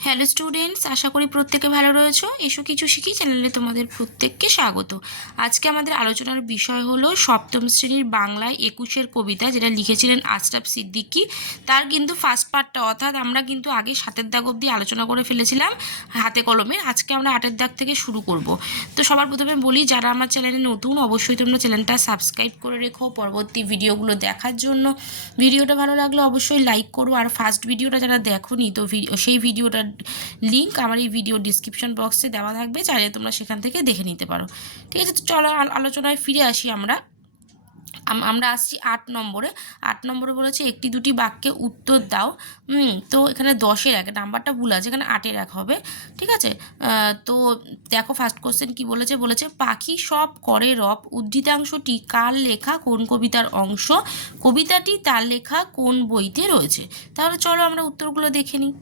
Hello students আশা করি প্রত্যেকে ভালো রয়েছো। এসো কিছু শিখি, চ্যানেলে তোমাদের প্রত্যেককে স্বাগত। আজকে আমাদের আলোচনার বিষয় হলো সপ্তম শ্রেণির বাংলায় একুশের কবিতা, যেটা লিখেছিলেন আশরাফ সিদ্দিকী। তার কিন্তু ফার্স্ট পার্টটা অর্থাৎ আমরা কিন্তু আগে সাতের দাগ অবধি আলোচনা করে ফেলেছিলাম হাতে কলমে। আজকে আমরা আটের দাগ থেকে শুরু করব। তো সবার প্রথমে বলি, যারা আমার চ্যানেলে নতুন, অবশ্যই তোমরা চ্যানেলটা সাবস্ক্রাইব করে রেখো পরবর্তী ভিডিওগুলো দেখার জন্য। ভিডিওটা ভালো লাগলে অবশ্যই লাইক করো। আর ফার্স্ট ভিডিওটা যারা দেখোনি, তো ভি- সেই ভিডিওটার লিঙ্ক আমার এই ভিডিও ডিসক্রিপশন বক্সে দেওয়া থাকবে, চাইলে তোমরা সেখান থেকে দেখে নিতে পারো। ঠিক আছে, তো চলো আল- আলোচনায় ফিরে আসি আমরা। আমরা আসছি আট নম্বরে। আট নম্বরে বলেছে, একটি দুটি বাক্যে উত্তর দাও। তো এখানে দশের এক, নাম্বারটা ভুল আছে, এখানে আটের এক হবে। ঠিক আছে তো দেখো ফার্স্ট কোশ্চেন কি বলেছে? বলেছে, পাখি সব করে রব, উদ্ধৃতাংশটি কার লেখা, কোন কবিতার অংশ, কবিতাটি তার লেখা কোন বইতে রয়েছে? তাহলে চলো আমরা উত্তরগুলো দেখে নিই।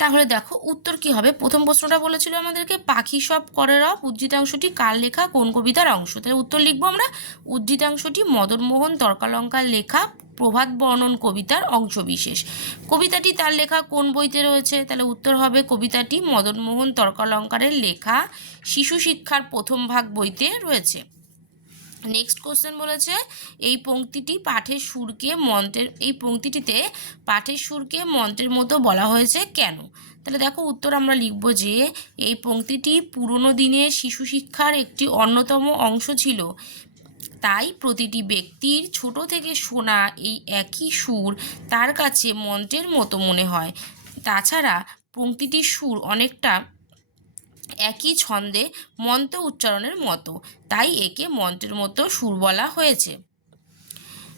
তাহলে দেখো উত্তর কি হবে? প্রথম প্রশ্নটা বলেছিল আমাদেরকে, পাখি সব করে রব উদ্ধৃতাংশটি কার লেখা? কোন কবিতার অংশ? তাহলে উত্তর লিখব আমরা, উদ্ধৃতাংশটি মদনমোহন তর্কালঙ্কার লেখা, প্রভাত বর্ণন কবিতার অংশ বিশেষ কবিতাটি তার লেখা কোন বইতে রয়েছে? তাহলে উত্তর হবে কবিতাটি মদনমোহন তর্কালঙ্কারের লেখা শিশু শিক্ষার প্রথম ভাগ বইতে রয়েছে। নেক্সট কোশ্চেন বলেছে, এই পংক্তিটি পাঠের সুরকে মন্ত্রের, এই পংক্তিটিতে পাঠের সুরকে মন্ত্রের মতো বলা হয়েছে কেন? তাহলে দেখো উত্তর আমরা লিখব যে, এই পংক্তিটি পুরনো দিনের শিশু শিক্ষার একটি অন্যতম অংশ ছিল। তাই প্রতিটি ব্যক্তির ছোট থেকে শোনা এই একই সুর তার কাছে মন্ত্রের মতো মনে হয়। তাছাড়া পংক্তিটির সুর অনেকটা একই ছন্দে মন্ত্র উচ্চারণের মতো। তাই একে মন্ত্রের মতো সুর বলা হয়েছে।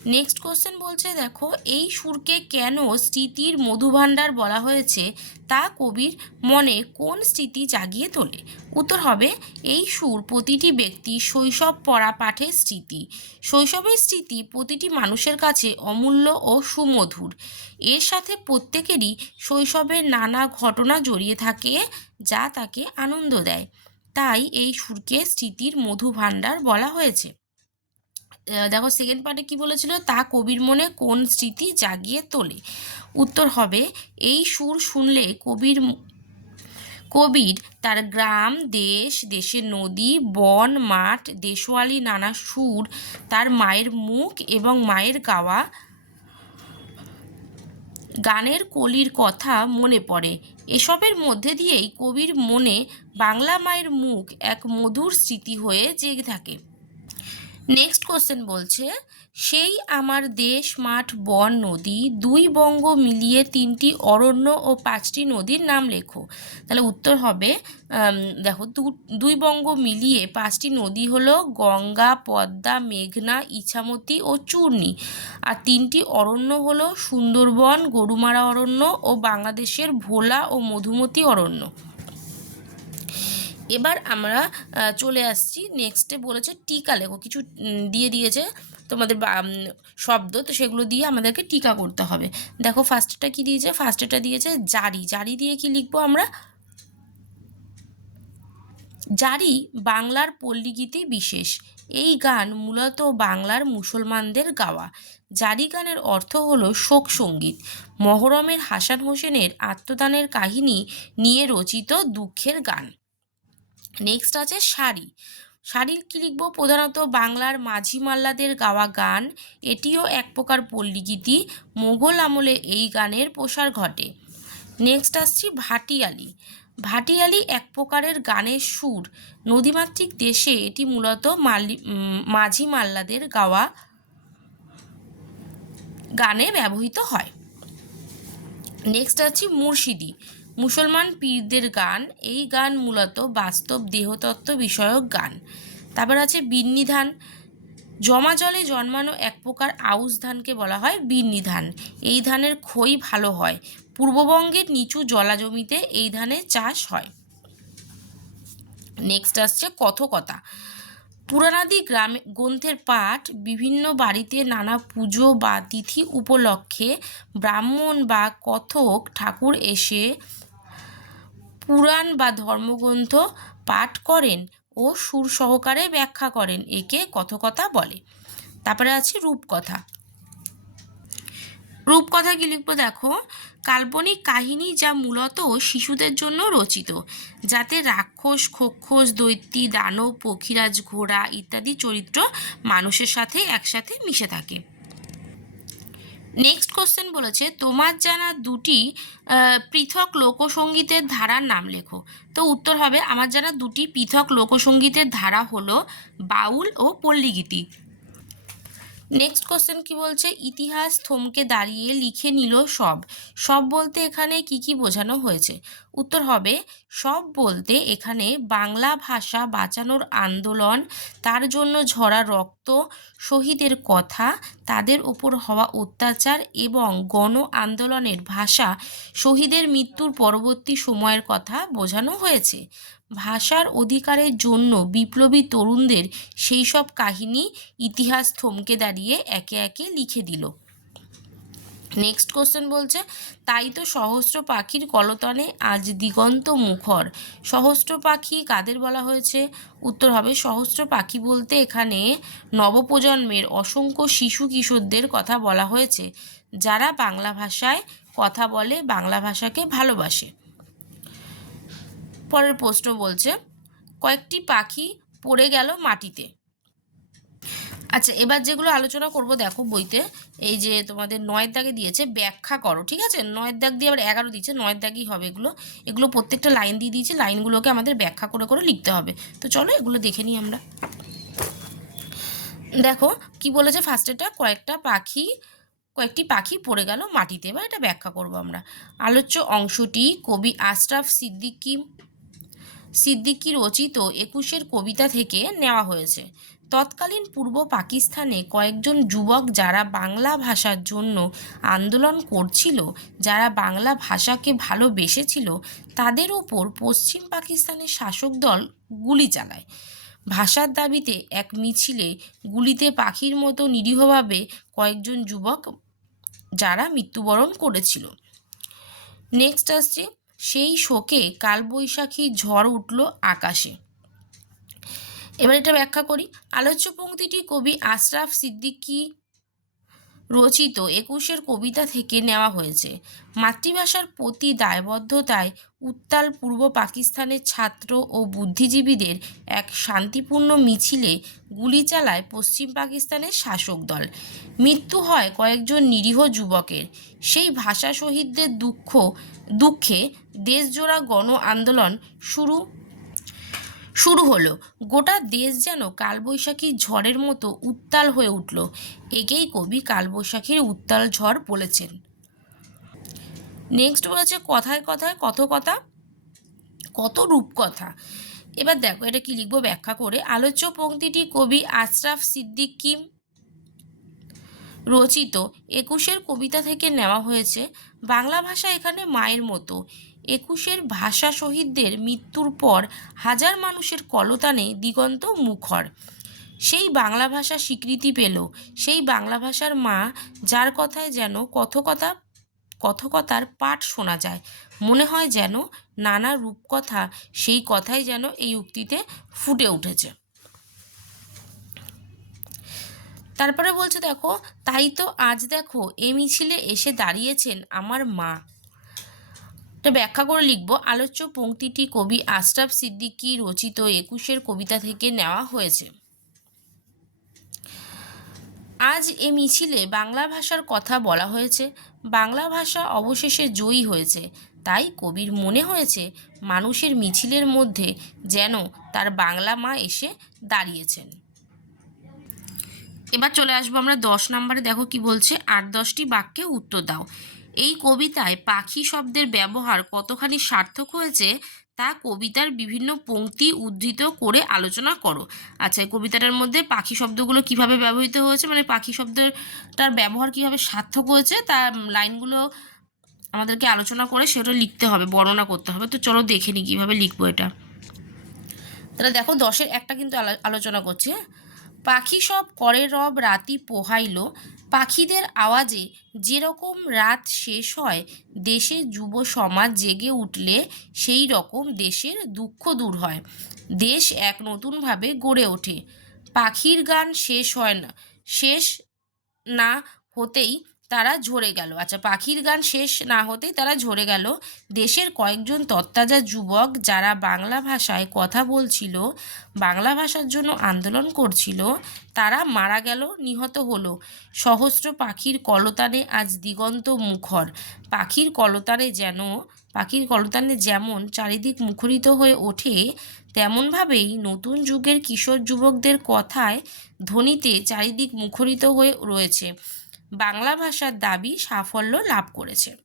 নেক্সট কোশ্চেন বলছে, দেখো, এই সুরকে কেন স্মৃতির মধুভাণ্ডার বলা হয়েছে? তা কবির মনে কোন স্মৃতি জাগিয়ে তোলে? উত্তর হবে, এই সুর প্রতিটি ব্যক্তি শৈশব পড়া পাঠের স্মৃতি। শৈশবের স্মৃতি প্রতিটি মানুষের কাছে অমূল্য ও সুমধুর। এর সাথে প্রত্যেকেরই শৈশবের নানা ঘটনা জড়িয়ে থাকে, যা তাকে আনন্দ দেয়। তাই এই সুরকে স্মৃতির মধু ভাণ্ডার বলা হয়েছে। দেখো সেকেন্ড পার্টে কি বলেছিল? তা কবির মনে কোন স্মৃতি জাগিয়ে তোলে? উত্তর হবে, এই সুর শুনলে কবির কবির তার গ্রাম, দেশ, দেশের নদী, বন, মাঠ, দেশওয়ালি, নানা সুর, তার মায়ের মুখ এবং মায়ের গাওয়া গানের কলির কথা মনে পড়ে। এসবের মধ্যে দিয়েই কবির মনে বাংলা মায়ের মুখ এক মধুর স্মৃতি হয়ে জেগে থাকে। নেক্সট কোশ্চেন বলছে, সেই আমার দেশ, মাঠ, বন, নদী, দুই বঙ্গ মিলিয়ে তিনটি অরণ্য ও পাঁচটি নদীর নাম লেখো। তাহলে উত্তর হবে দেখো দুই বঙ্গ মিলিয়ে পাঁচটি নদী হলো গঙ্গা, পদ্মা, মেঘনা, ইছামতি ও চূর্ণি। আর তিনটি অরণ্য হলো সুন্দরবন, গরুমারা অরণ্য ও বাংলাদেশের ভোলা ও মধুমতি অরণ্য। এবার আমরা চলে আসছি নেক্সটে বলেছে টিকা লেখো। কিছু দিয়ে দিয়েছে তোমাদের শব্দ, তো সেগুলো দিয়ে আমাদেরকে টিকা করতে হবে। দেখো ফার্স্টটা কি দিয়েছে? ফার্স্টেটা দিয়েছে জারি। জারি দিয়ে কি লিখব আমরা? জারি বাংলার পল্লীগীতি বিশেষ। এই গান মূলত বাংলার মুসলমানদের গাওয়া। জারি গানের অর্থ হলো শোক সংগীত। মহরমের হাসান হোসেনের আত্মদানের কাহিনী নিয়ে রচিত দুঃখের গান। নেক্সট আছে শাড়ি। শাড়ির কি লিখব? প্রধানত বাংলার মাঝি মাল্লাদের গাওয়া গান, এটিও এক প্রকার পল্লীগীতি। মোগল আমলে এই গানের প্রসার ঘটে। নেক্সট আসছি ভাটিয়ালি। ভাটিয়ালি এক প্রকারের গানের সুর। নদীমাতৃক দেশে এটি মূলত মালি মাঝি মাল্লাদের গাওয়া গানে ব্যবহৃত হয়। নেক্সট আছে মুর্শিদি। মুসলমান পীরদের গান, এই গান মূলত বাস্তব দেহতত্ত্ব বিষয়ক গান। তারপর আছে বিন্নি ধান জমা জলে জন্মানো এক প্রকার আউশ ধানকে বলা হয় বিন্নি ধান এই ধানের খই ভালো হয়। পূর্ববঙ্গের নিচু জলাজমিতে এই ধানের চাষ হয়। নেক্সট আসছে কথকতা। পুরাণাদি গ্রামে গ্রন্থের পাঠ, বিভিন্ন বাড়িতে নানা পুজো বা তিথি উপলক্ষে ব্রাহ্মণ বা কথক ঠাকুর এসে পুরাণ বা ধর্মগ্রন্থ পাঠ করেন ও সুর সহকারে ব্যাখ্যা করেন, একে কথকতা বলে। তারপরে আছে রূপকথা। রূপকথা কি লিখব দেখো? কাল্পনিক কাহিনী যা মূলত শিশুদের জন্য রচিত, যাতে রাক্ষস, খোক্ষস, দৈত্যী, দানব, পক্ষীরাজ, ঘোড়া ইত্যাদি চরিত্র মানুষের সাথে একসাথে মিশে থাকে। নেক্সট কোশ্চেন বলেছে, তোমার জানা দুটি পৃথক লোকসঙ্গীতের ধারার নাম লেখো। তো উত্তর হবে, আমার জানা দুটি পৃথক লোকসঙ্গীতের ধারা হলো বাউল ও পল্লীগীতি। নেক্সট কোশ্চেন কি বলছে, ইতিহাস থমকে দাঁড়িয়ে লিখে নিল সব। সব বলতে এখানে কি কি বোঝানো হয়েছে? উত্তর হবে, সব বলতে এখানে বাংলা ভাষা বাঁচানোর আন্দোলন, তার জন্য ঝরা রক্ত, শহীদের কথা, তাদের ওপর হওয়া অত্যাচার এবং গণ আন্দোলনের ভাষা, শহীদের মৃত্যুর পরবর্তী সময়ের কথা বোঝানো হয়েছে। ভাষার অধিকারের জন্য বিপ্লবী তরুণদের সেই সব কাহিনী ইতিহাস থমকে দাঁড়িয়ে একে একে লিখে দিল। নেক্সট কোশ্চেন বলছে, তাই তো সহস্র পাখির কলতানে আজ দিগন্ত মুখর। সহস্র পাখি কাদের বলা হয়েছে? উত্তর হবে, সহস্র পাখি বলতে এখানে নবপ্রজন্মের অসংখ্য শিশু কিশোরদের কথা বলা হয়েছে, যারা বাংলা ভাষায় কথা বলে, বাংলা ভাষাকে ভালোবাসে। পরের প্রশ্ন বলছে, কয়েকটি পাখি পড়ে গেল মাটিতে। আচ্ছা এবার যেগুলো আলোচনা করব দেখো বইতে, এই যে তোমাদের নয়ের দাগে দিয়েছে, ব্যাখ্যা করো, ঠিক আছে? নয়ের দাগ দিয়ে আবার এগারো দিয়েছে, নয়ের দাগই হবে এগুলো। এগুলো প্রত্যেকটা লাইন দিয়ে দিয়েছে, লাইনগুলোকে আমাদের ব্যাখ্যা করে করে লিখতে হবে। তো চলো এগুলো দেখে নিই আমরা। দেখো, কি বলেছে ফার্স্টেটা কয়েকটা পাখি, কয়েকটি পাখি পড়ে গেল মাটিতে বা এটা ব্যাখ্যা করব আমরা। আলোচ্য অংশটি কবি আশরাফ সিদ্দিকী সিদ্দিকী রচিত একুশের কবিতা থেকে নেওয়া হয়েছে। তৎকালীন পূর্ব পাকিস্তানে কয়েকজন যুবক যারা বাংলা ভাষার জন্য আন্দোলন করছিল, যারা বাংলা ভাষাকে ভালোবেসেছিল, তাদের ওপর পশ্চিম পাকিস্তানের শাসক দল গুলি চালায়। ভাষার দাবিতে এক মিছিলে গুলিতে পাখির মতো নিরীহভাবে কয়েকজন যুবক যারা মৃত্যুবরণ করেছিল। নেক্সট আসছে, সেই শোকে কালবৈশাখী ঝড় উঠল আকাশে। এবার এটা ব্যাখ্যা করি। আলোচ্য পংক্তিটি কবি আশরাফ সিদ্দিকী রচিত একুশের কবিতা থেকে নেওয়া হয়েছে। মাতৃভাষার প্রতি দায়বদ্ধতায় উত্তাল পূর্ব পাকিস্তানের ছাত্র ও বুদ্ধিজীবীদের এক শান্তিপূর্ণ মিছিলে গুলি চালায় পশ্চিম পাকিস্তানের শাসক দল। মৃত্যু হয় কয়েকজন নিরীহ যুবকের। সেই ভাষা শহীদদের দুঃখ, দুঃখে দেশজোড়া গণ আন্দোলন শুরু শুরু হলো। গোটা দেশ যেন কালবৈশাখীর ঝড়ের মতো উত্তাল হয়ে উঠল। একেই কবি কালবৈশাখীর উত্তাল ঝড় বলেছেন। নেক্সট বলেছে, কথায় কথায় কত কথা কত রূপকথা। এবার দেখো, এটা কি লিখব ব্যাখ্যা করে। আলোচ্য পংক্তিটি কবি আশরাফ সিদ্দিকী রচিত। একুশের কবিতা থেকে নেওয়া হয়েছে। বাংলা ভাষা এখানে মায়ের মতো। একুশের ভাষা শহীদদের মৃত্যুর পর হাজার মানুষের কলতানে দিগন্ত মুখর। সেই বাংলা ভাষা স্বীকৃতি পেল। সেই বাংলা ভাষার মা যার কথায় যেন কথকতা, কথকতার পাঠ শোনা যায়, মনে হয় যেন নানা রূপকথা সেই কথাই যেন এই উক্তিতে ফুটে উঠেছে। তারপরে বলছে, দেখো, তাই তো আজ দেখো, এ মিছিলে এসে দাঁড়িয়েছেন আমার মা। এটা ব্যাখ্যা করে লিখব, আলোচ্য পংক্তিটি কবি আশরাফ সিদ্দিকি রচিত একুশের কবিতা থেকে নেওয়া হয়েছে। আজ এ মিছিলে বাংলা ভাষার কথা বলা হয়েছে। বাংলা ভাষা অবশেষে জয়ী হয়েছে। তাই কবির মনে হয়েছে, মানুষের মিছিলের মধ্যে যেন তার বাংলা মা এসে দাঁড়িয়েছেন। এবার চলে আসব আমরা দশ নম্বরে। দেখো কি বলছে, আট দশটি বাক্যে উত্তর দাও। এই কবিতায় পাখি শব্দের ব্যবহার কতখানি সার্থক হয়েছে তা কবিতার বিভিন্ন পংক্তি উদ্ধৃত করে আলোচনা করো। আচ্ছা এই কবিতাটার মধ্যে পাখি শব্দগুলো কীভাবে ব্যবহৃত হয়েছে? মানে পাখি শব্দটার ব্যবহার কীভাবে সার্থক হয়েছে? তার লাইনগুলো আমাদেরকে আলোচনা করে সেটা লিখতে হবে, বর্ণনা করতে হবে। তো চলো দেখে নিই কীভাবে লিখব এটা। তাহলে দেখো, দশের একটা কিন্তু আলো- আলোচনা করছি হ্যাঁ? পাখি সব করে রব রাতি পোহাইল, পাখিদের আওয়াজে যেরকম রাত শেষ হয়, দেশে যুব সমাজ জেগে উঠলে সেই রকম দেশের দুঃখ দূর হয়। দেশ এক নতুনভাবে গড়ে ওঠে। পাখির গান শেষ হয় না, শেষ না হতেই তারা ঝরে গেল। আচ্ছা পাখির গান শেষ না হতেই তারা ঝরে গেল। দেশের কয়েকজন তত্তাজা যুবক যারা বাংলা ভাষায় কথা বলছিল, বাংলা ভাষার জন্য আন্দোলন করছিল, তারা মারা গেল, নিহত হলো। সহস্র পাখির কলতানে আজ দিগন্ত মুখর। পাখির কলতানে যেন, পাখির কলতানে যেমন চারিদিক মুখরিত হয়ে ওঠে, তেমনভাবেই নতুন যুগের কিশোর যুবকদের কথায় ধ্বনিতে চারিদিক মুখরিত হয়ে রয়েছে। বাংলা ভাষার দাবি সাফল্য লাভ করেছে।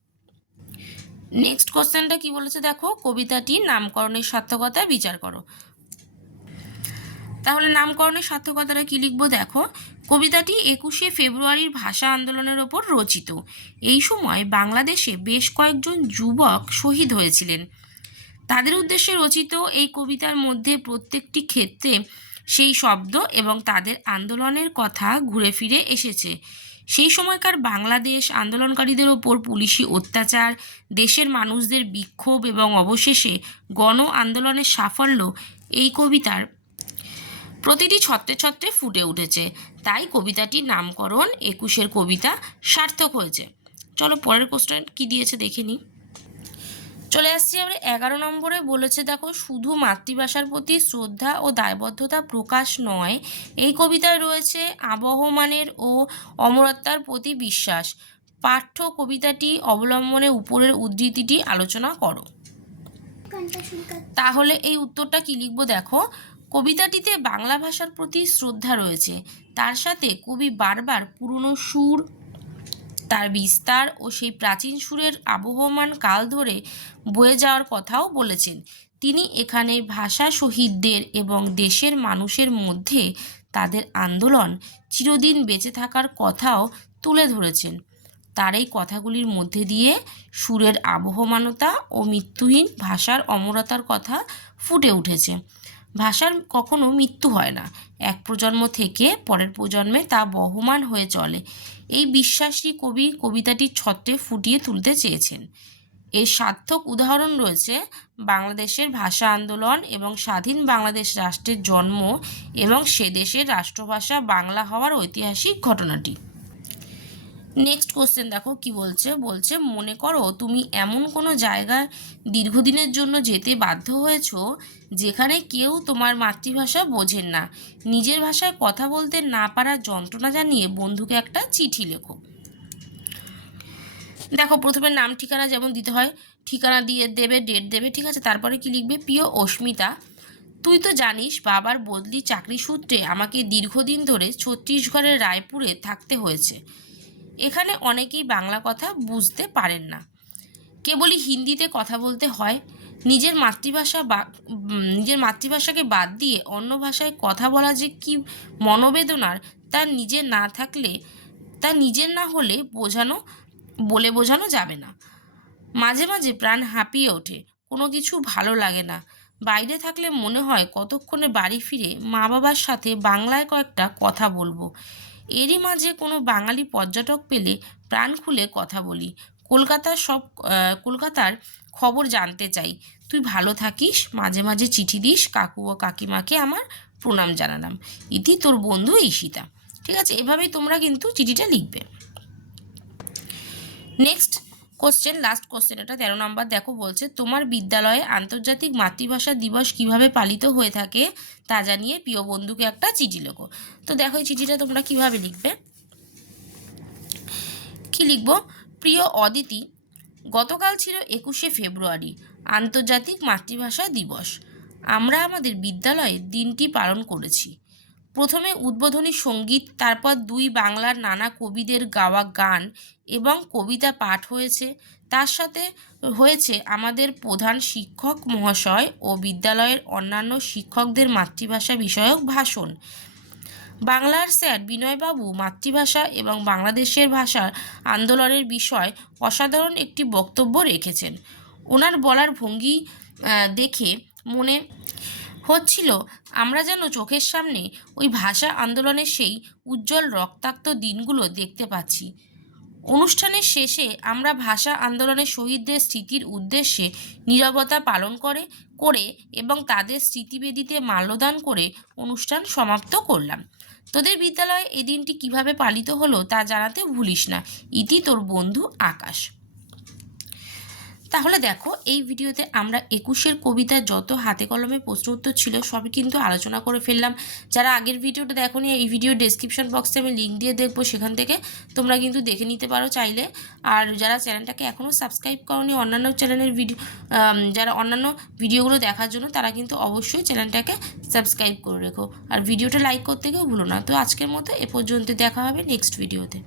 নেক্সট কোশ্চেনটা কি বলেছে দেখো? কবিতাটি নামকরণের সার্থকতা বিচার করো। তাহলে নামকরণের সার্থকতাটা কি লিখব দেখো? কবিতাটি একুশে ফেব্রুয়ারির ভাষা আন্দোলনের ওপর রচিত। এই সময় বাংলাদেশে বেশ কয়েকজন যুবক শহীদ হয়েছিলেন। তাদের উদ্দেশ্যে রচিত এই কবিতার মধ্যে প্রত্যেকটি ক্ষেত্রে সেই শব্দ এবং তাদের আন্দোলনের কথা ঘুরে ফিরে এসেছে। সেই সময়কার বাংলাদেশ আন্দোলনকারীদের ওপর পুলিশি অত্যাচার, দেশের মানুষদের বিক্ষোভ এবং অবশেষে গণ আন্দোলনের সাফল্য এই কবিতার প্রতিটি ছত্রে ছত্রে ফুটে উঠেছে। তাই কবিতাটির নামকরণ একুশের কবিতা সার্থক হয়েছে। চলো পরের কোশ্চেন কি দিয়েছে দেখে নিই। চলে আসছি আমরা এগারো নম্বরে। বলেছে দেখো শুধু মাতৃভাষার প্রতি শ্রদ্ধা ও দায়বদ্ধতা প্রকাশ নয় এই কবিতায় রয়েছে আবহমানের ও অমরত্বার প্রতি বিশ্বাস। পাঠ্য কবিতাটি অবলম্বনে উপরের উদ্ধৃতিটি আলোচনা করো। তাহলে এই উত্তরটা কি লিখব দেখো? কবিতাটিতে বাংলা ভাষার প্রতি শ্রদ্ধা রয়েছে তার সাথে কবি বারবার পুরনো সুর তার বিস্তার ও সেই প্রাচীন সুরের আবহমান কাল ধরে বয়ে যাওয়ার কথাও বলেছেন। তিনি এখানে ভাষা শহীদদের এবং দেশের মানুষের মধ্যে তাদের আন্দোলন চিরদিন বেঁচে থাকার কথাও তুলে ধরেছেন। তার এই কথাগুলির মধ্যে দিয়ে সুরের আবহমানতা ও মৃত্যুহীন ভাষার অমরতার কথা ফুটে উঠেছে। ভাষার কখনো মৃত্যু হয় না। এক প্রজন্ম থেকে পরের প্রজন্মে তা বহমান হয়ে চলে। এই বিশ্বাসী কবি কবিতাটির ছত্রে ফুটিয়ে তুলতে চেয়েছেন। এর সার্থক উদাহরণ রয়েছে বাংলাদেশের ভাষা আন্দোলন এবং স্বাধীন বাংলাদেশ রাষ্ট্রের জন্ম এবং সে দেশের রাষ্ট্রভাষা বাংলা হওয়ার ঐতিহাসিক ঘটনাটি। নেক্সট কোশ্চেন দেখো, কি বলছে? বলছে, মনে করো তুমি এমন কোনো জায়গায় দীর্ঘদিনের জন্য যেতে বাধ্য হয়েছ যেখানে কেউ তোমার মাতৃভাষা বোঝেন না। নিজের ভাষায় কথা বলতে না পারার যন্ত্রণা জানিয়ে বন্ধুকে একটা চিঠি লেখো। দেখো, প্রথমে নাম, ঠিকানা যেমন দিতে হয়, ঠিকানা দিয়ে দেবে ডেট দেবে, ঠিক আছে? তারপরে কি লিখবে? প্রিয় অস্মিতা, তুই তো জানিস বাবার বদলি চাকরি সূত্রে আমাকে দীর্ঘদিন ধরে ছত্তিশগড়ের রায়পুরে থাকতে হয়েছে। এখানে অনেকেই বাংলা কথা বুঝতে পারেন না। কেবলই হিন্দিতে কথা বলতে হয়, নিজের মাতৃভাষা বা নিজের মাতৃভাষাকে বাদ দিয়ে অন্য ভাষায় কথা বলা যে কি মনোবেদনার, তা নিজের না থাকলে, তা নিজের না হলে বোঝানো, বলে বোঝানো যাবে না। মাঝে মাঝে প্রাণ হাঁপিয়ে ওঠে, কোনো কিছু ভালো লাগে না। বাইরে থাকলে মনে হয় কতক্ষণে বাড়ি ফিরে মা বাবার সাথে বাংলায় কয়েকটা কথা বলব। এরই মাঝে কোনো বাঙালি পর্যটক পেলে প্রাণ খুলে কথা বলি। কলকাতার সব কলকাতার খবর জানতে চাই। তুই ভালো থাকিস, মাঝে মাঝে চিঠি দিস, কাকু ও কাকিমাকে আমার প্রণাম জানালাম। ইতি তোর বন্ধু ঈশিতা। ঠিক আছে, এভাবেই তোমরা কিন্তু চিঠিটা লিখবে। নেক্সট কোশ্চেন লাস্ট কোশ্চেন এটা তেরো নম্বর। দেখো, বলছে, তোমার বিদ্যালয়ে আন্তর্জাতিক মাতৃভাষা দিবস কীভাবে পালিত হয়ে থাকে তা জানিয়ে প্রিয় বন্ধুকে একটা চিঠি লেখো। তো দেখো, এই চিঠিটা তোমরা কীভাবে লিখবে? কি লিখব? প্রিয় অদিতি, গতকাল ছিল একুশে ফেব্রুয়ারি, আন্তর্জাতিক মাতৃভাষা দিবস। আমরা আমাদের বিদ্যালয়ে দিনটি পালন করেছি। প্রথমে উদ্বোধনী সংগীত, তারপর দুই বাংলার নানা কবিদের গাওয়া গান এবং কবিতা পাঠ হয়েছে। তার সাথে হয়েছে আমাদের প্রধান শিক্ষক মহাশয় ও বিদ্যালয়ের অন্যান্য শিক্ষকদের মাতৃভাষা বিষয়ক ভাষণ। বাংলার স্যার বিনয়বাবু মাতৃভাষা এবং বাংলাদেশের ভাষার আন্দোলনের বিষয় অসাধারণ একটি বক্তব্য রেখেছেন। ওনার বলার ভঙ্গি দেখে মনে হচ্ছিল, আমরা যেন চোখের সামনে ওই ভাষা আন্দোলনের সেই উজ্জ্বল রক্তাক্ত দিনগুলো দেখতে পাচ্ছি। অনুষ্ঠানের শেষে আমরা ভাষা আন্দোলনের শহীদদের স্মৃতির উদ্দেশ্যে নীরবতা পালন করে করে এবং তাদের স্মৃতিবেদিতে মাল্যদান করে অনুষ্ঠান সমাপ্ত করলাম। তোদের বিদ্যালয়ে এই দিনটি কীভাবে পালিত হলো তা জানাতে ভুলিস না। ইতি তোর বন্ধু আকাশ। তাহলে দেখো, এই ভিডিওতে আমরা একুশের কবিতা যত হাতে কলমে প্রশ্ন উত্তর ছিল, সবই কিন্তু আলোচনা করে ফেললাম। যারা আগের ভিডিওটা দেখোনি, এই ভিডিও ডেসক্রিপশন বক্সে আমি লিঙ্ক দিয়ে দেখব, সেখান থেকে তোমরা কিন্তু দেখে নিতে পারো চাইলে। আর যারা চ্যানেলটাকে এখনও সাবস্ক্রাইব করনি, অন্যান্য চ্যানেলের ভিডিও যারা অন্যান্য ভিডিওগুলো দেখার জন্য, তারা কিন্তু অবশ্যই চ্যানেলটাকে সাবস্ক্রাইব করে রেখো। আর ভিডিওটা লাইক করতে গিয়েও ভুলো না। তো আজকের মতো এ পর্যন্ত দেখা হবে নেক্সট ভিডিওতে